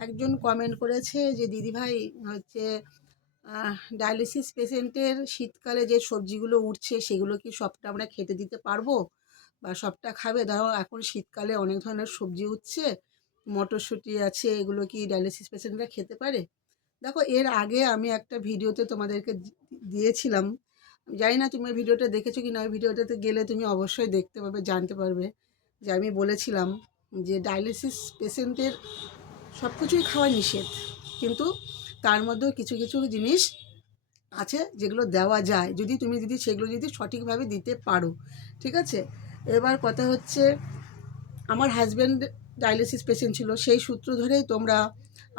একজন কমেন্ট করেছে যে দিদিভাই হচ্ছে ডায়ালিসিস পেশেন্টের শীতকালে যে সবজিগুলো উঠছে সেগুলো কি সবটা আমরা খেতে দিতে পারবো বা সবটা খাবে? ধরো এখন শীতকালে অনেক ধরনের সবজি উঠছে, মটরশুঁটি আছে, এগুলো কি ডায়ালিসিস পেশেন্টরা খেতে পারে? দেখো, এর আগে আমি একটা ভিডিওতে তোমাদেরকে দিয়েছিলাম, জানি না তুমি ওই ভিডিওটা দেখেছো কি না। ওই ভিডিওটাতে গেলে তুমি অবশ্যই দেখতে পাবে, জানতে পারবে যে আমি বলেছিলাম যে ডায়ালিসিস পেশেন্টের সব কিছুই খাওয়া নিষেধ, কিন্তু তার মধ্যেও কিছু কিছু জিনিস আছে যেগুলো দেওয়া যায়, যদি সেগুলো সঠিকভাবে দিতে পারো। ঠিক আছে, এবার কথা হচ্ছে, আমার হাজব্যান্ড ডায়ালিসিস পেশেন্ট ছিল, সেই সূত্র ধরেই তোমরা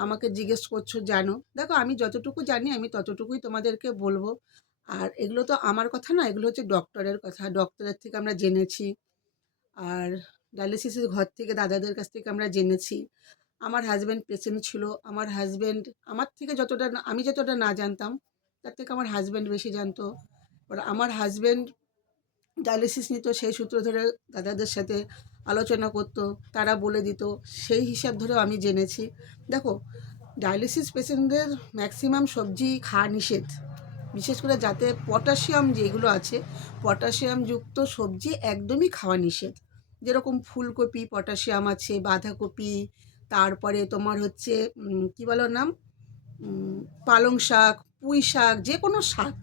আমাকে জিজ্ঞেস করছো, জানো। দেখো, আমি যতটুকু জানি আমি ততটুকুই তোমাদেরকে বলবো। আর এগুলো তো আমার কথা না, এগুলো হচ্ছে ডক্টরের কথা, ডক্টরের থেকে আমরা জেনেছি। আর ডায়ালিসিসের ঘর থেকে দাদাদের কাছ থেকে আমরা জেনেছি। আমার হাজব্যান্ড পেশেন্ট ছিল, আমার হাজব্যান্ড আমার থেকে আমি যতটা না জানতাম, তার থেকে আমার হাজব্যান্ড বেশি জানতো। এবার আমার হাজব্যান্ড ডায়ালিসিস নিত, সেই সূত্র ধরে দাদাদের সাথে আলোচনা করতো, তারা বলে দিত, সেই হিসাব ধরেও আমি জেনেছি। দেখো, ডায়ালিসিস পেশেন্টদের ম্যাক্সিমাম সবজি খাওয়া নিষেধ, বিশেষ করে যাতে পটাশিয়াম যেগুলো আছে, পটাশিয়ামযুক্ত সবজি একদমই খাওয়া নিষেধ। যেরকম ফুলকপি পটাশিয়াম আছে, বাঁধাকপি, তারপরে তোমার হচ্ছে কী বলো নাম, পালং শাক, পুঁই শাক, যে কোনো শাক,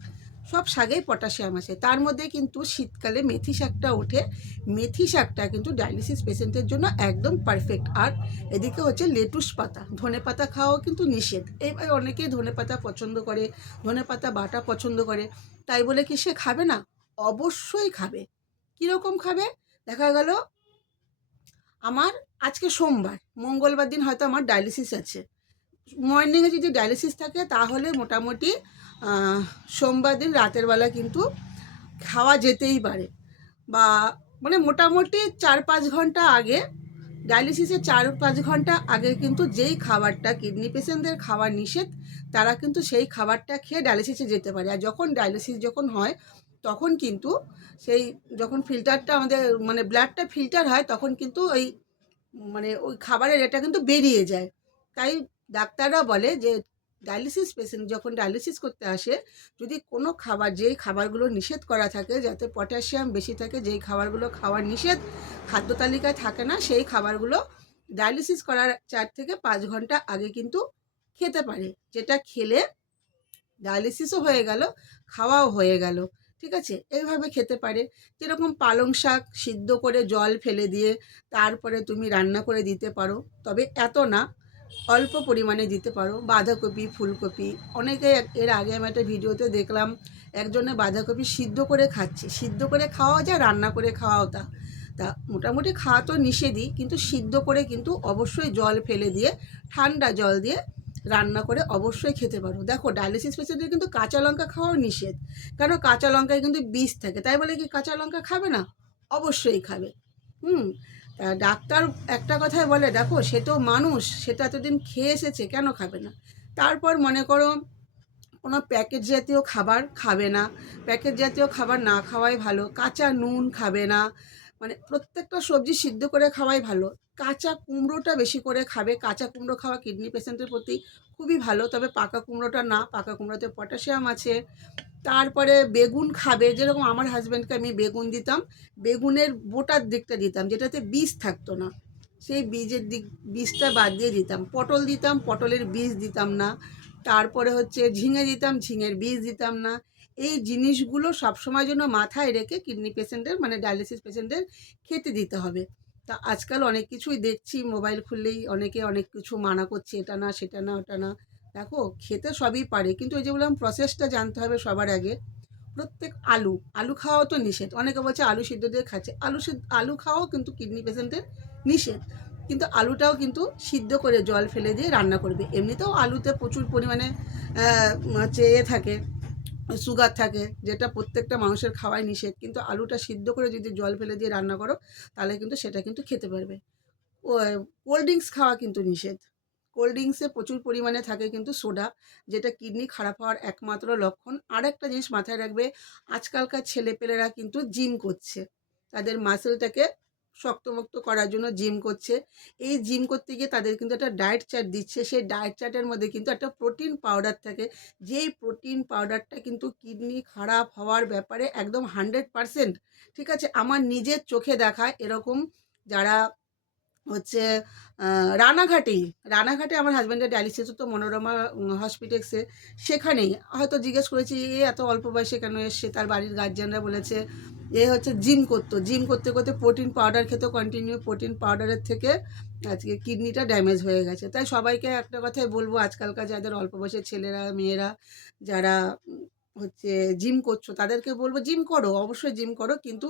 সব শাকেই পটাশিয়াম আছে। তার মধ্যে কিন্তু শীতকালে মেথি শাকটা ওঠে, মেথি শাকটা কিন্তু ডায়ালিসিস পেশেন্টের জন্য একদম পারফেক্ট। আর এদিকে হচ্ছে লেটুস পাতা, ধনে পাতা খাওয়াও কিন্তু নিষেধ। এবার অনেকেই ধনে পাতা পছন্দ করে, ধনে পাতা বাটা পছন্দ করে, তাই বলে কি সে খাবে না? অবশ্যই খাবে। কীরকম খাবে? দেখা গেল আমার আজকে সোমবার, মঙ্গলবার দিন হয়তো আমার ডায়ালিসিস আছে, মর্নিংয়ে যদি ডায়ালিসিস থাকে তাহলে মোটামুটি সোমবার দিন রাতের বেলা কিন্তু খাওয়া যেতেই পারে। বা মানে মোটামুটি 4-5 ঘন্টা আগে, ডায়ালিসিসের 4-5 ঘন্টা আগে কিন্তু যেই খাবারটা কিডনি পেশেন্টদের খাওয়া নিষেধ, তারা কিন্তু সেই খাবারটা খেয়ে ডায়ালিসিসে যেতে পারে। আর যখন ডায়ালিসিস হয়, তখন কিন্তু সেই যখন ফিল্টারটা আমাদের মানে ব্লাডটা ফিল্টার হয়, তখন কিন্তু ওই মানে ওই খাবারের এটা কিন্তু বেরিয়ে যায়। তাই ডাক্তাররা বলে যে ডায়ালিসিস পেশেন্ট যখন ডায়ালিসিস করতে আসে, যদি কোনো খাবার, যেই খাবারগুলো নিষেধ করা থাকে, যাতে পটাশিয়াম বেশি থাকে, যেই খাবারগুলো খাওয়ার নিষেধ, খাদ্য তালিকায় থাকে না, সেই খাবারগুলো ডায়ালিসিস করার 4 থেকে 5 ঘন্টা আগে কিন্তু খেতে পারে। যেটা খেলে ডায়ালিসিসও হয়ে গেল, খাওয়াও হয়ে গেল। ঠিক আছে, এইভাবে খেতে পারে। যেরকম পালং শাক সিদ্ধ করে জল ফেলে দিয়ে তারপরে তুমি রান্না করে দিতে পারো, তবে এত না, অল্প পরিমাণে দিতে পারো। বাঁধাকপি, ফুলকপি, অনেকে এর আগে আমি একটা ভিডিওতে দেখলাম, একজনে বাঁধাকপি সিদ্ধ করে খাচ্ছে। সিদ্ধ করে খাওয়া যায়, রান্না করে খাওয়াও তা তা মোটামুটি খাওয়া তো নিষেধই, কিন্তু সিদ্ধ করে কিন্তু অবশ্যই জল ফেলে দিয়ে, ঠান্ডা জল দিয়ে রান্না করে অবশ্যই খেতে পারো। দেখো, ডায়ালিসিস পেশেন্টের কিন্তু কাঁচা লঙ্কা খাওয়াও নিষেধ, কারণ কাঁচা লঙ্কায় কিন্তু বিষ থাকে। তাই বলে কি কাঁচা লঙ্কা খাবে না? অবশ্যই খাবে। হুম তা ডাক্তার একটা কথাই বলে, দেখো সে তো মানুষ, সে তো এতদিন খেয়ে এসেছে, কেন খাবে না? তারপর মনে করো কোনো প্যাকেট জাতীয় খাবার খাবে না, প্যাকেট জাতীয় খাবার না খাওয়াই ভালো। কাঁচা নুন খাবে না, মানে প্রত্যেকটা সবজি সিদ্ধ করে খাওয়াই ভালো। কাঁচা কুমড়োটা বেশি করে খাবে, কাঁচা কুমড়ো খাওয়া কিডনি পেশেন্টের প্রতি খুবই ভালো, তবে পাকা কুমড়োটা না, পাকা কুমড়োতে পটাশিয়াম আছে। তারপরে বেগুন খাবে, যেরকম আমার হাজব্যান্ডকে আমি বেগুন দিতাম, বেগুনের বোটার দিকটা দিতাম, যেটাতে বীজ থাকতো না, সেই বীজটা বাদ দিয়ে দিতাম। পটল দিতাম, পটলের বীজ দিতাম না। তারপরে হচ্ছে ঝিঙে দিতাম, ঝিঙের বীজ দিতাম না। এই জিনিসগুলো সবসময় জন্য মাথায় রেখে কিডনি পেশেন্টের মানে ডায়ালিসিস পেশেন্টদের খেতে দিতে হবে। তা আজকাল অনেক কিছুই দেখছি, মোবাইল খুললেই অনেকে অনেক কিছু মানা করছে, এটা না, সেটা না, ওটা না। দেখো, খেতে সবই পারে, কিন্তু ওই যে বললাম, প্রসেসটা জানতে হবে সবার আগে। আলু আলু খাওয়াও তো নিষেধ। অনেকে বলছে আলু সিদ্ধ দিয়ে খাচ্ছে, আলু খাওয়াও কিন্তু কিডনি পেশেন্টের নিষেধ। কিন্তু আলুটাও কিন্তু সিদ্ধ করে জল ফেলে দিয়ে রান্না করবে। এমনিতেও আলুতে প্রচুর পরিমাণে হচ্ছে থাকে, সুগার থাকে, যেটা প্রত্যেকটা মানুষের খাওয়াই নিষেধ। কিন্তু আলুটা সিদ্ধ করে যদি জল ফেলে দিয়ে রান্না করো, তাহলে কিন্তু সেটা কিন্তু খেতে পারবে। ও কোল্ড ড্রিঙ্কস খাওয়া কিন্তু নিষেধ। কোল্ড ড্রিঙ্কসে প্রচুর পরিমাণে থাকে কিন্তু সোডা, যেটা কিডনি খারাপ হওয়ার একমাত্র লক্ষণ। আর একটা জিনিস মাথায় রাখবে, আজকালকার ছেলেপেলেরা কিন্তু জিম করছে, তাদের মাসেলটাকে শক্তমুক্ত করার জন্য জিম করছে। এই জিম করতে গিয়ে তাদের কিন্তু একটা ডায়েট চার্ট দিচ্ছে। সেই ডায়েট চার্টের মধ্যে কিন্তু একটা প্রোটিন পাউডার থাকে। যেই প্রোটিন পাউডারটা কিন্তু কিডনি খারাপ হওয়ার ব্যাপারে একদম 100%, ঠিক আছে? আমার নিজের চোখে দেখা এরকম যারা হচ্ছে রানাঘাটে আমার হাজব্যান্ডের ডায়ালিসিস হতো মনোরমা হসপিটেক্সে। সেখানেই হয়তো জিজ্ঞেস করেছি, "এ এত অল্প বয়সে কেন এসছে?" তার বাড়ির গার্জিয়ানরা বলেছে, এ হচ্ছে জিম করতো। জিম করতে, করতে প্রোটিন পাউডার খেত কন্টিনিউ। প্রোটিন পাউডারের থেকে আজকে কিডনিটা ড্যামেজ হয়ে গেছে। তাই সবাইকে একটা কথাই বলব, আজকালকার যাদের অল্প বয়সের ছেলেরা, মেয়েরা যারা হচ্ছে জিম করছো, তাদেরকে বলব জিম করো, অবশ্যই জিম করো, কিন্তু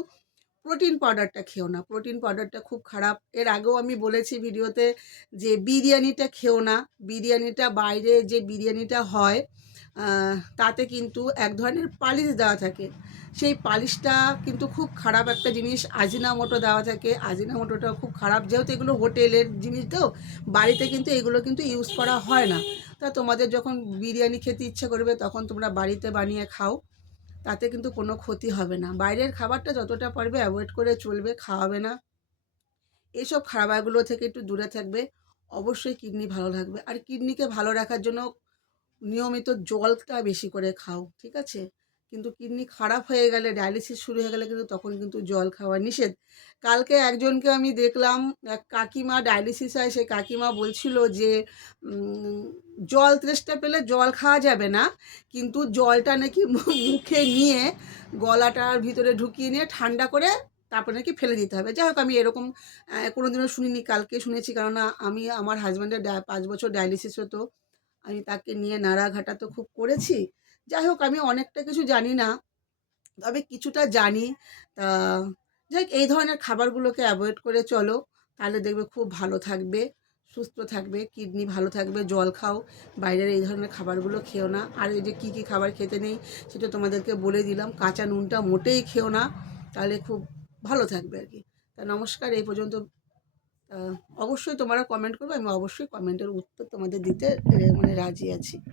প্রোটিন পাউডারটা খেও না। প্রোটিন পাউডারটা খুব খারাপ। এর আগেও আমি বলেছি ভিডিওতে যে বিরিয়ানিটা খেও না। বিরিয়ানিটা বাইরে যে বিরিয়ানিটা হয় তাতে কিন্তু এক ধরনের পালিশ দেওয়া থাকে। সেই পালিশটা কিন্তু খুব খারাপ একটা জিনিস। আজিনামোটো দেওয়া থাকে। আজিনামোটোটাও খুব খারাপ। যেহেতু এগুলো হোটেলের জিনিস তো, বাড়িতে কিন্তু এগুলো কিন্তু ইউজ করা হয় না। তা তোমাদের যখন বিরিয়ানি খেতে ইচ্ছা করবে তখন তোমরা বাড়িতে বানিয়ে খাও। তাতে কিন্তু কোনো ক্ষতি হবে না। বাইরের খাবারটা যতটা পারবে অ্যাভয়েড করে চলবে, খাওয়াবে না। এইসব খাবারগুলো থেকে একটু দূরে থাকবে। অবশ্যই কিডনি ভালো থাকবে। আর কিডনিকে ভালো রাখার জন্য নিয়মিত জলটা বেশি করে খাও, ঠিক আছে? কিন্তু কিডনি খারাপ হয়ে গেলে, ডায়ালিসিস শুরু হয়ে গেলে কিন্তু তখন কিন্তু জল খাওয়া নিষেধ। কালকে একজনকে আমি দেখলাম, এক কাকিমা ডায়ালিসিস হয়, সেই কাকিমা বলছিল যে উম, জল তেষ্টা পেলে জল খাওয়া যাবে না, কিন্তু জলটা নাকি মুখে নিয়ে গলাটার ভিতরে ঢুকিয়ে নিয়ে ঠান্ডা করে তারপরে নাকি ফেলে দিতে হবে। যাই হোক, আমি এরকম কোনোদিনও শুনিনি, কালকে শুনেছি। কেননা আমি আমার হাজব্যান্ডের 5 বছর ডায়ালিসিস হতো, আমি তাকে নিয়ে নাড়াঘাটা তো খুব করেছি। যাই হোক, আমি অনেকটা কিছু জানি না, তবে কিছুটা জানি। তা যাই হোক, এই ধরনের খাবারগুলোকে অ্যাভয়েড করে চলো, তাহলে দেখবে খুব ভালো থাকবে, সুস্থ থাকবে, কিডনি ভালো থাকবে। জল খাও, বাইরের এই ধরনের খাবারগুলো খেও না। আর এই যে কী কী খাবার খেতে নেই সেটা তোমাদেরকে বলে দিলাম। কাঁচা নুনটা মোটেই খেও না, তাহলে খুব ভালো থাকবে আর কি। তা নমস্কার, এই পর্যন্ত। অবশ্যই তোমরা কমেন্ট করবে, আমি অবশ্যই কমেন্টের উত্তর তোমাদের দিতে মানে রাজি আছি।